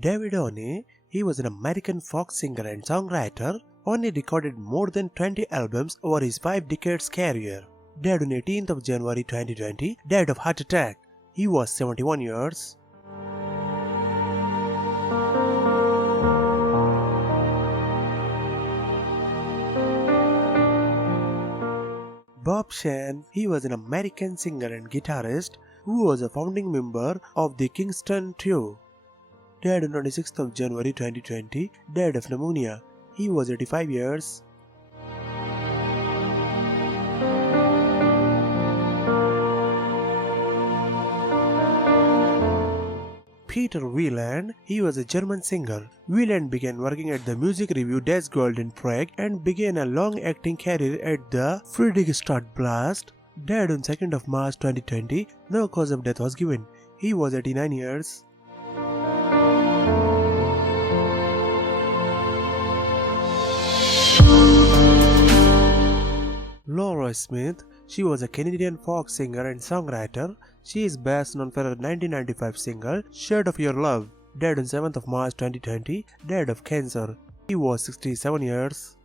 David Oney, he was an American folk singer and songwriter. Oney recorded more than 20 albums over his 5 decades career. Died on 18th of January 2020, died of heart attack. He was 71 years. Bob Shan, he was an American singer and guitarist who was a founding member of the Kingston Trio. Died on 26th of January 2020, died of pneumonia. He was 85 years. Peter Wieland, he was a German singer. Wieland began working at the music review Das Gold in Prague and began a long acting career at the Friedrichstadtblast. Died on 2nd of March 2020. No cause of death was given. He was 89 years. Laura Smith, she was a Canadian folk singer and songwriter. She is best known for her 1995 single Shade of Your Love. Died on 7th of March 2020. Died of cancer. He was 67 years.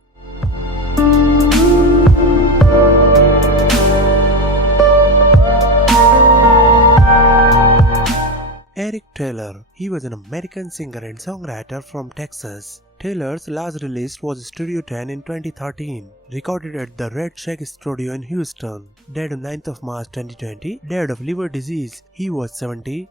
Eric Taylor, he was an American singer and songwriter from Texas. Taylor's last release was Studio 10 in 2013, recorded at the Red Shack Studio in Houston. Died on 9th of March 2020, died of liver disease. He was 70.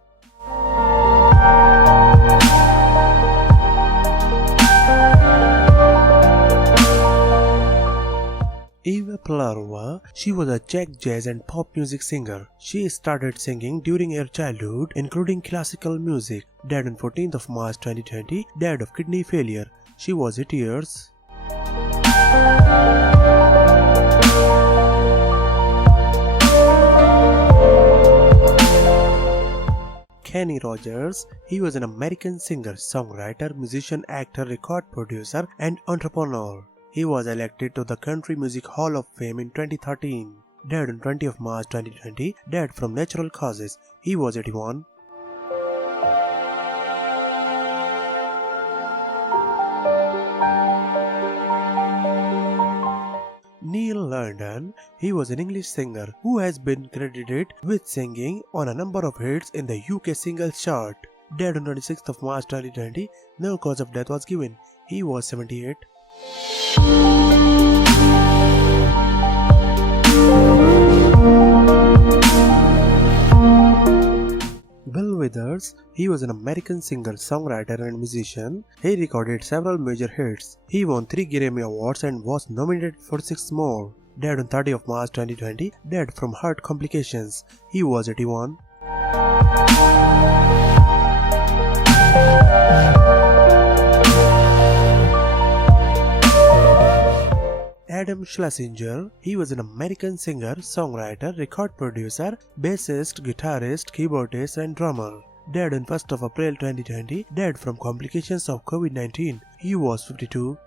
Eva Pilarova, she was a Czech jazz and pop music singer. She started singing during her childhood, including classical music. Died on 14th of March 2020, died of kidney failure. She was 8 years. Kenny Rogers, he was an American singer, songwriter, musician, actor, record producer, and entrepreneur. He was elected to the Country Music Hall of Fame in 2013. Died on 20th of March 2020. Died from natural causes. He was 81. Neil London, he was an English singer who has been credited with singing on a number of hits in the UK singles chart. Died on 26th of March 2020. No cause of death was given. He was 78. Bill Withers, he was an American singer, songwriter and musician. He recorded several major hits. He won 3 Grammy Awards and was nominated for 6 more. Died on 30th of March 2020. Died from heart complications. He was 81. Adam Schlesinger, he was an American singer, songwriter, record producer, bassist, guitarist, keyboardist and drummer. Died on 1st of April 2020, died from complications of COVID-19. He was 52.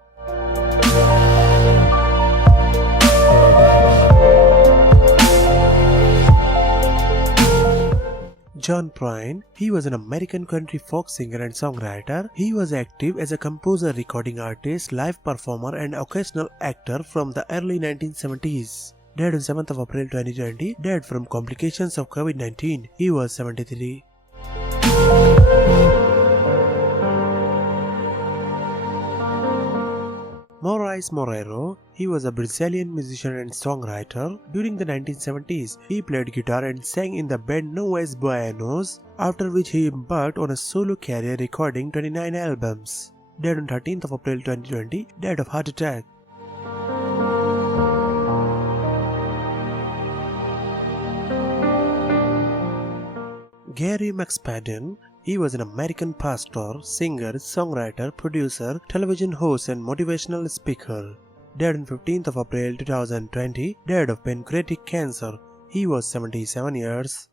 John Prine, he was an American country folk singer and songwriter. He was active as a composer, recording artist, live performer and occasional actor from the early 1970s. Died on 7th of April 2020, died from complications of COVID-19. He was 73. Moraes Moreira, he was a Brazilian musician and songwriter. During the 1970s, he played guitar and sang in the band Nós Baianos, after which he embarked on a solo career recording 29 albums. Died on 13th of April 2020, died of heart attack. Gary McSpadden, he was an American pastor, singer, songwriter, producer, television host and motivational speaker. Died on 15th of April 2020, died of pancreatic cancer. He was 77 years.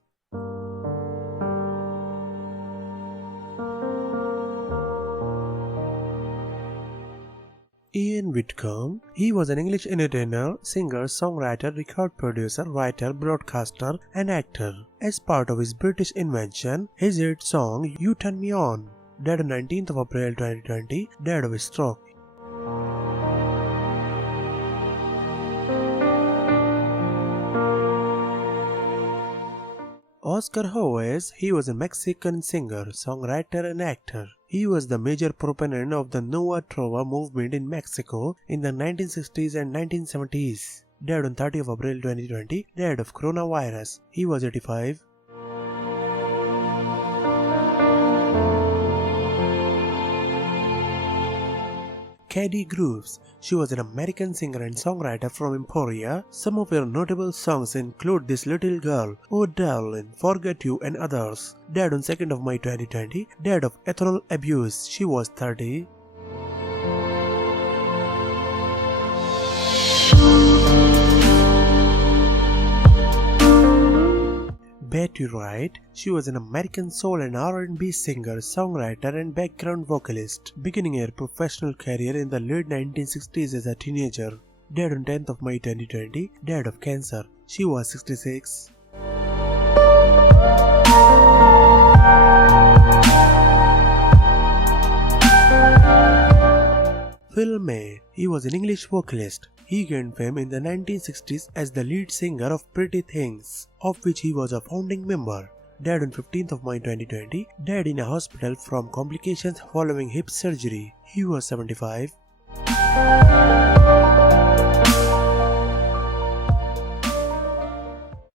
Ian Whitcomb, he was an English entertainer, singer, songwriter, record producer, writer, broadcaster and actor. As part of his British invention, his hit song You Turn Me On. Died on 19th of April 2020. Died of a stroke. Oscar Hoyes, he was a Mexican singer, songwriter and actor. He was the major proponent of the Nueva Trova movement in Mexico in the 1960s and 1970s. Died on 30th of April 2020. Died of coronavirus. He was 85. Katie Grooves. She was an American singer and songwriter from Emporia. Some of her notable songs include This Little Girl, Oh Darling, Forget You and others. Died on 2nd of May 2020. Died of ethanol abuse. She was 30. Betty Wright. She was an American soul and R&B singer, songwriter and background vocalist, beginning her professional career in the late 1960s as a teenager. Died on 10th of May 2020. Died of cancer. She was 66. Phil May. He was an English vocalist. He gained fame in the 1960s as the lead singer of Pretty Things, of which he was a founding member. Died on 15th of May 2020. Died in a hospital from complications following hip surgery. He was 75.